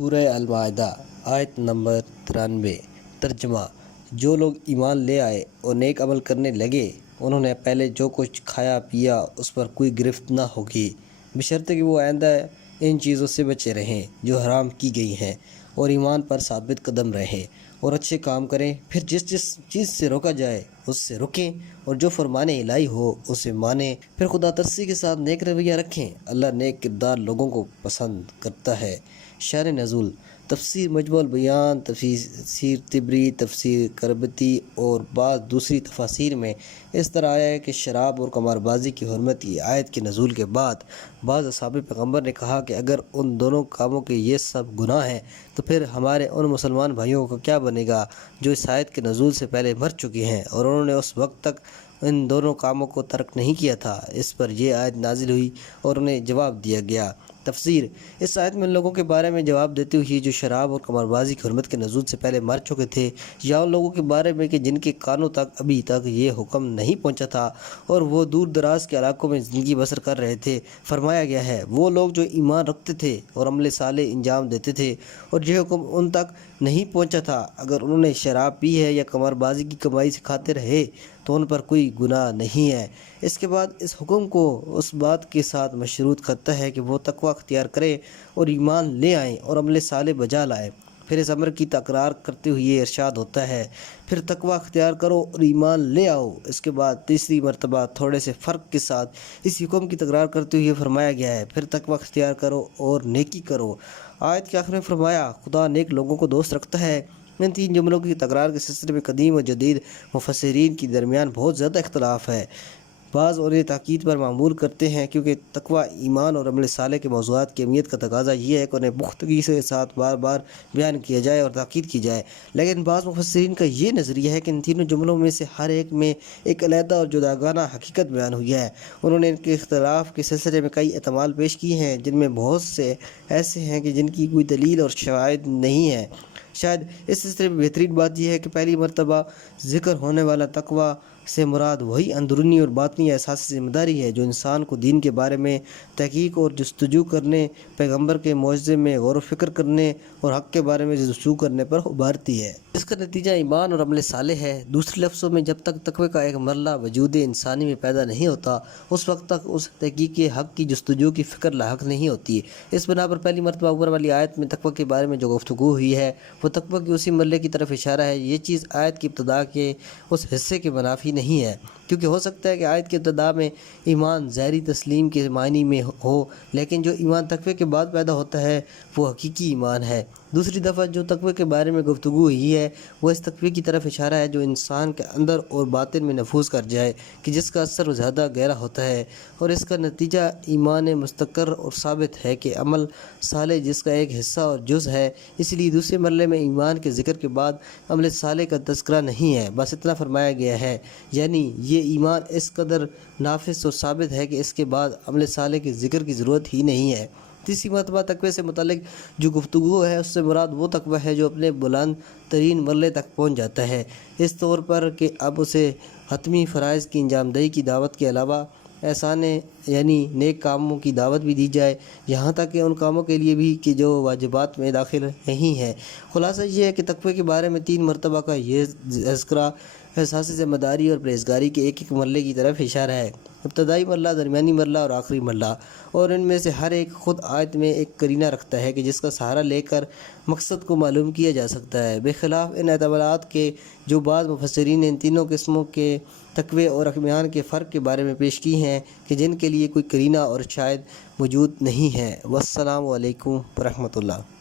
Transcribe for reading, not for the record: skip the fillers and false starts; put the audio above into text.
سورہ المائدہ آیت نمبر 93 ترجمہ: جو لوگ ایمان لے آئے اور نیک عمل کرنے لگے انہوں نے پہلے جو کچھ کھایا پیا اس پر کوئی گرفت نہ ہوگی، بشرطے کہ وہ آئندہ ان چیزوں سے بچے رہیں جو حرام کی گئی ہیں اور ایمان پر ثابت قدم رہیں اور اچھے کام کریں۔ پھر جس چیز سے روکا جائے اس سے رکیں اور جو فرمان الہی ہو اسے مانیں۔ پھر خدا ترسی کے ساتھ نیک رویہ رکھیں، اللہ نیک کردار لوگوں کو پسند کرتا ہے۔ شان نزول: تفسیر مجموع البیان، تفسیر طبری، تفسیر قرطبی اور بعض دوسری تفاسیر میں اس طرح آیا ہے کہ شراب اور قمار بازی کی حرمت کی آیت کے نزول کے بعد بعض اصحاب پیغمبر نے کہا کہ اگر ان دونوں کاموں کے یہ سب گناہ ہیں تو پھر ہمارے ان مسلمان بھائیوں کو کیا بنے گا جو اس آیت کے نزول سے پہلے مر چکے ہیں اور انہوں نے اس وقت تک ان دونوں کاموں کو ترک نہیں کیا تھا۔ اس پر یہ آیت نازل ہوئی اور انہیں جواب دیا گیا۔ تفسیر: اس آیت میں ان لوگوں کے بارے میں جواب دیتے ہوئے جو شراب اور قمار بازی کی حرمت کے نزول سے پہلے مر چکے تھے، یا ان لوگوں کے بارے میں کہ جن کے کانوں تک ابھی تک یہ حکم نہیں پہنچا تھا اور وہ دور دراز کے علاقوں میں زندگی بسر کر رہے تھے، فرمایا گیا ہے وہ لوگ جو ایمان رکھتے تھے اور عمل صالح انجام دیتے تھے اور یہ حکم ان تک نہیں پہنچا تھا، اگر انہوں نے شراب پی ہے یا قمار بازی کی کمائی سے کھاتے رہے تو ان پر کوئی گناہ نہیں ہے۔ اس کے بعد اس حکم کو اس بات کے ساتھ مشروط کرتا ہے کہ وہ تقوی اختیار کریں اور ایمان لے آئیں اور عمل صالح بجا لائیں۔ پھر اس امر کی تکرار کرتے ہوئے یہ ارشاد ہوتا ہے پھر تقوی اختیار کرو اور ایمان لے آؤ۔ اس کے بعد تیسری مرتبہ تھوڑے سے فرق کے ساتھ اس حکم کی تکرار کرتے ہوئے فرمایا گیا ہے پھر تقوی اختیار کرو اور نیکی کرو۔ آیت کے آخر میں فرمایا خدا نیک لوگوں کو دوست رکھتا ہے۔ ان تین جملوں کی تکرار کے سلسلے میں قدیم و جدید مفسرین کے درمیان بہت زیادہ اختلاف ہے۔ بعض اور یہ تاکید پر معمول کرتے ہیں کیونکہ تقوی، ایمان اور عمل صالح کے موضوعات کی اہمیت کا تقاضا یہ ہے کہ انہیں پختگی کے ساتھ بار بار بیان کیا جائے اور تاکید کی جائے، لیکن بعض مفسرین کا یہ نظریہ ہے کہ ان تینوں جملوں میں سے ہر ایک میں ایک علیحدہ اور جداگانہ حقیقت بیان ہوئی ہے۔ انہوں نے ان کے اختلاف کے سلسلے میں کئی احتمال پیش کیے ہیں جن میں بہت سے ایسے ہیں کہ جن کی کوئی دلیل اور شواہد نہیں ہے۔ شاید اس سلسلے میں بہترین بات یہ ہے کہ پہلی مرتبہ ذکر ہونے والا تقوی سے مراد وہی اندرونی اور باطنی احساسی ذمہ داری ہے جو انسان کو دین کے بارے میں تحقیق اور جستجو کرنے، پیغمبر کے معجزے میں غور و فکر کرنے اور حق کے بارے میں جستجو کرنے پر ابھارتی ہے۔ اس کا نتیجہ ایمان اور عمل صالح ہے۔ دوسرے لفظوں میں جب تک تقوی کا ایک مرحلہ وجود انسانی میں پیدا نہیں ہوتا اس وقت تک اس تحقیق حق کی جستجو کی فکر لاحق نہیں ہوتی۔ اس بنا پر پہلی مرتبہ اوپر والی آیت میں تقوی کے بارے میں جو گفتگو ہوئی ہے وہ تقوی کے اسی مرحلے کی طرف اشارہ ہے۔ یہ چیز آیت کی ابتدا کے اس حصے کے منافی نہیں ہے، کیونکہ ہو سکتا ہے کہ آیت کی ابتدا میں ایمان ظاہری تسلیم کے معنی میں ہو، لیکن جو ایمان تقوی کے بعد پیدا ہوتا ہے وہ حقیقی ایمان ہے۔ دوسری دفعہ جو تقوی کے بارے میں گفتگو ہوئی ہے وہ اس تقوی کی طرف اشارہ ہے جو انسان کے اندر اور باطن میں نفوذ کر جائے، کہ جس کا اثر زیادہ گہرا ہوتا ہے اور اس کا نتیجہ ایمان مستقر اور ثابت ہے کہ عمل صالح جس کا ایک حصہ اور جز ہے۔ اس لیے دوسرے مرحلے میں ایمان کے ذکر کے بعد عمل صالح کا تذکرہ نہیں ہے، بس اتنا فرمایا گیا ہے، یعنی یہ ایمان اس قدر نافذ اور ثابت ہے کہ اس کے بعد عمل صالح کے ذکر کی ضرورت ہی نہیں ہے۔ تیسری مرتبہ تقوی سے متعلق جو گفتگو ہے اس سے مراد وہ تقوی ہے جو اپنے بلند ترین مرحلے تک پہنچ جاتا ہے، اس طور پر کہ اب اسے حتمی فرائض کی انجام دہی کی دعوت کے علاوہ احسان یعنی نیک کاموں کی دعوت بھی دی جائے، یہاں تک کہ ان کاموں کے لیے بھی کہ جو واجبات میں داخل نہیں ہے۔ خلاصہ یہ ہے کہ تقوی کے بارے میں تین مرتبہ کا یہ تذکرہ احساس ذمہ داری اور پرہیزگاری کے ایک ایک مرحلے کی طرف اشارہ ہے، ابتدائی مرحلہ، درمیانی مرحلہ اور آخری مرحلہ، اور ان میں سے ہر ایک خود آیت میں ایک قرینہ رکھتا ہے کہ جس کا سہارا لے کر مقصد کو معلوم کیا جا سکتا ہے، بخلاف ان احتمالات کے جو بعض مفسرین نے ان تینوں قسموں کے تقوی اور ایمان کے فرق کے بارے میں پیش کی ہیں کہ جن کے لیے کوئی قرینہ اور شاہد موجود نہیں ہے۔ والسلام علیکم ورحمۃ اللہ۔